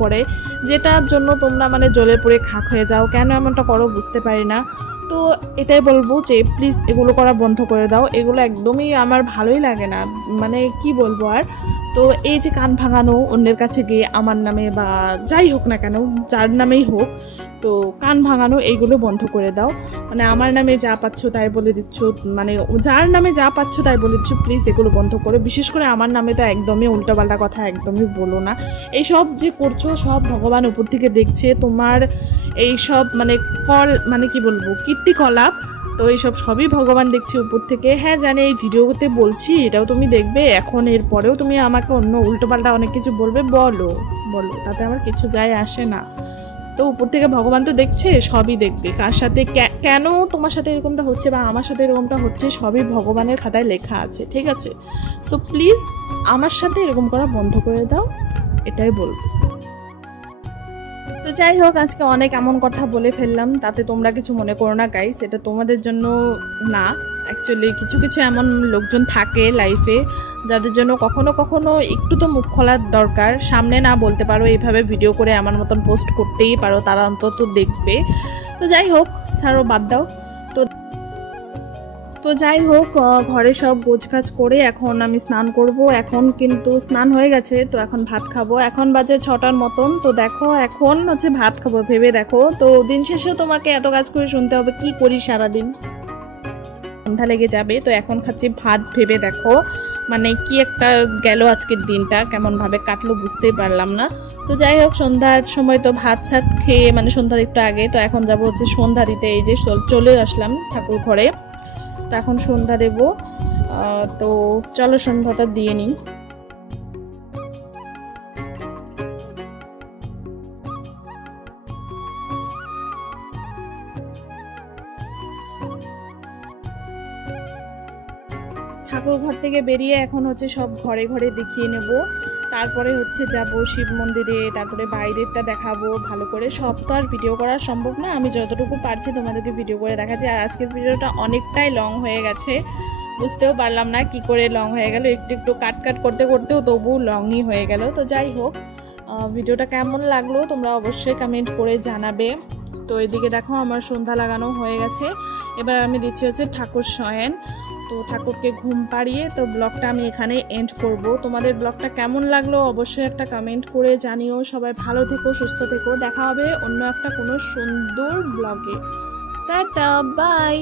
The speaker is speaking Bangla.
পড়ে, যেটার জন্য তোমরা মানে জ্বলে পড়ে খাক হয়ে যাও। কেন এমনটা করো বুঝতে পারি না। তো এটাই বলবো যে প্লিজ এগুলো করা বন্ধ করে দাও, এগুলো একদমই আমার ভালোই লাগে না। মানে কি বলবো আর। তো এই যে কান ভাঙানো অন্যের কাছে গিয়ে আমার নামে বা যাই হোক না কেন, যার নামেই হোক, তো কান ভাঙানো এইগুলো বন্ধ করে দাও। মানে আমার নামে যা পাচ্ছ তাই বলে দিচ্ছ, মানে যার নামে যা পাচ্ছ তাই বলে দিচ্ছ, প্লিজ এগুলো বন্ধ করো। বিশেষ করে আমার নামে তো একদমই উল্টোপাল্টা কথা একদমই বলো না। এইসব যে করছো সব ভগবান উপর থেকে দেখছে, তোমার এইসব মানে মানে কি বলবো কীর্তিকলাপ, তো এইসব সবই ভগবান দেখছে উপর থেকে। হ্যাঁ জানি এই ভিডিওতে বলছি, এটাও তুমি দেখবে, এখন এরপরেও তুমি আমাকে অন্য উল্টোপাল্টা অনেক কিছু বলবে, বলো বলো, তাতে আমার কিছু যায় আসে না। তো উপর থেকে ভগবান তো দেখছে, সবই দেখবে, কার সাথে কেন তোমার সাথে এরকমটা হচ্ছে বা আমার সাথে এরকমটা হচ্ছে, সবই ভগবানের খাতায় লেখা আছে, ঠিক আছে? সো প্লিজ আমার সাথে এরকম করা বন্ধ করে দাও, এটাই বলবো। তো যাই হোক, আজকে অনেক এমন কথা বলে ফেললাম, তাতে তোমরা কিছু মনে করো না গাইস, এটা তোমাদের জন্য না। অ্যাকচুয়ালি কিছু কিছু এমন লোকজন থাকে লাইফে যাদের জন্য কখনো কখনো একটু তো মুখ খোলার দরকার। সামনে না বলতে পারো, এইভাবে ভিডিও করে আমার মতন পোস্ট করতেই পারো, তারা অন্তত দেখবে। তো যাই হোক, ছাড়ো, বাদ দাও। তো তো যাই হোক, ঘরে সব গোছগাছ করে এখন আমি স্নান করব। এখন কিন্তু স্নান হয়ে গেছে, তো এখন ভাত খাবো। এখন বাজে 6টার মতন। তো দেখো এখন হচ্ছে ভাত খাবো, ভেবে দেখো। তো দিন শেষেও তোমাকে এত কাজ করে শুনতে হবে, কি করি সারাদিন, সন্ধ্যা লেগে যাবে। তো এখন খাচ্ছি ভাত, ভেবে দেখো মানে কি একটা গেল আজকের দিনটা, কেমনভাবে কাটলো বুঝতেই পারলাম না। তো যাই হোক, সন্ধ্যার সময় তো ভাত ছাত খেয়ে মানে সন্ধ্যার একটু আগে, তো এখন যাবো হচ্ছে সন্ধ্যা দিতে। এই যে চলে আসলাম ঠাকুর ঘরে, তো এখন সন্ধ্যা দেব। তো চলো সন্ধ্যাটা দিয়ে নিই। ঠাকুর ঘর থেকে বেরিয়ে এখন হচ্ছে সব ঘরে ঘরে দেখিয়ে নেব, তারপরে হচ্ছে যাব শিব মন্দিরে, তারপরে বাইরেরটা দেখাবো ভালো করে। সব তো আর ভিডিও করা সম্ভব না, আমি যতটুকু পারছি তোমাদেরকে ভিডিও করে দেখাচ্ছি। আর আজকের ভিডিওটা অনেকটাই লং হয়ে গেছে, বুঝতেও পারলাম না কি করে লং হয়ে গেল, একটু একটু কাট করতে করতেও তবু লংই হয়ে গেল। তো যাই হোক, ভিডিওটা কেমন লাগলো তোমরা অবশ্যই কমেন্ট করে জানাবে। তো এদিকে দেখো আমার সন্ধ্যা লাগানো হয়ে গেছে, এবার আমি দিচ্ছি হচ্ছে ঠাকুর শয়ন। তো ঠাকুরকে ঘুম পাড়িয়ে তো ব্লগটা আমি এখানে এন্ড করব। তোমাদের ব্লগটা কেমন লাগলো অবশ্যই একটা কমেন্ট করে জানিও। সবাই ভালো থেকো, সুস্থ থেকো, দেখা হবে অন্য একটা কোনো সুন্দর ব্লগে। Tata, by.